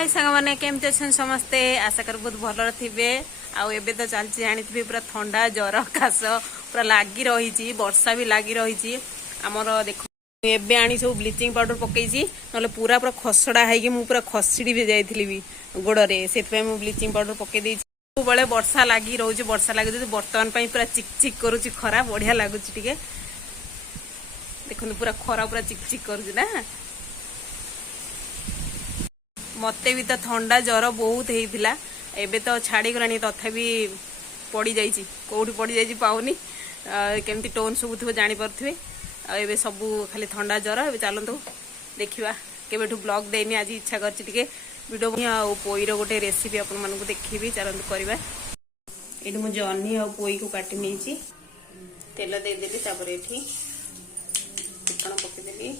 हाय सांग मैंने केमती अच्छा समस्ते आशा कर बहुत भल थे आबे तो चलती जानी पूरा ठंडा जर खास पूरा लगी रही वर्षा भी लगी रही आमर देख एबे आनी सब ब्लीचिंग पाउडर पकई ना पूरा पूरा खसड़ा है पूरा खसीड़ी भी जाइली भी गोड़े से ब्लीचिंग पाउडर पकई सब बड़े वर्षा लगी रोचे वर्षा लगी बर्तमान पूरा चिकचिक करुच्ची खरा बढ़िया लगुच देखो पूरा खरा पूरा चिकचिक करुच्ची ना मते भी तो ठंडा जर बहुत होता एबे तो छाड़ी गलानी तथापि पड़ी जाइए कौटी पड़ी जाइए पाऊनी केमती टोन शुभुव जापे एबे सब खाली ठंडा जर ए चलतु देखा केबेठू ब्लॉग देनी आज इच्छा करके वीडियो पोईर गोटे रेसिपी आपण मानक देखी चलतु करवा ये मुझे जह्नी आ पोई को काटी नहीं तेल देदेली चिकन पकईदेली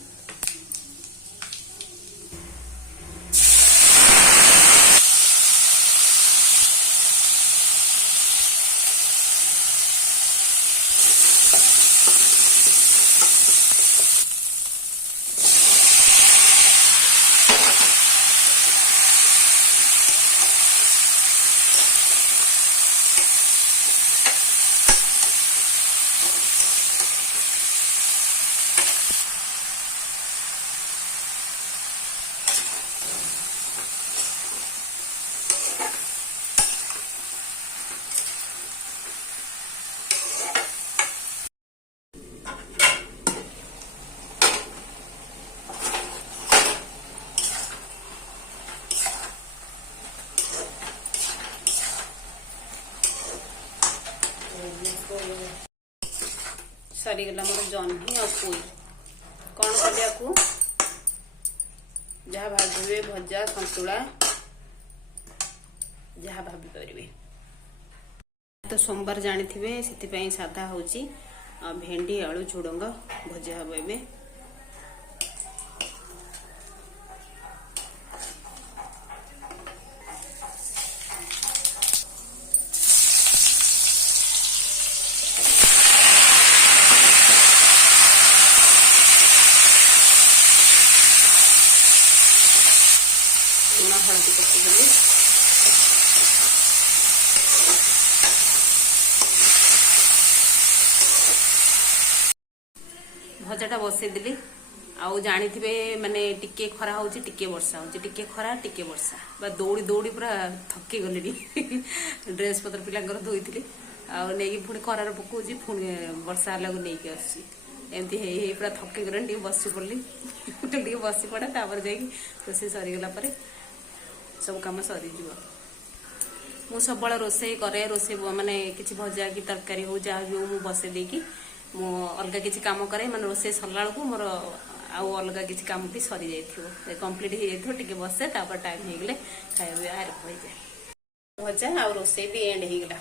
सरीगला मोर जह्नी आ पोई कौन करिया को जहाँ भावे भजा सतुला जहाँ भाभी पारे तो सोमवार जानी से साधा हूँ भेंडी आलू झुडंग भजा हम ए हलदी पकईदेली भजाटा बसईदेली आउ जानी माने टिके खरा हो टिके वर्षा हो टिके खरा टिके वर्षा दौड़ी दौड़ी पूरा थकी गली ड्रेस पत्र पिलांकर धोई आगे पुणी खरार पकाऊँ पुणी वर्षा है नहीं आसी एमती पूरा थकी गले बस पड़ी बस पड़े तापर जा रोसे सरीगला सब कम सरी मु सब रोसे करे रोसे माने किसी भजा कि तरकारी हो जहाँ भी हो बसे देकी मु अलग किसी काम करे माने रोसे सरला को मोर आउ अलग किसी काम भी सरी जाइए कंप्लीट हो जाए बसे तापर टाइम हो गले खाया आरंभ हो जाए भजा आ रोसे भी एंड हो गला।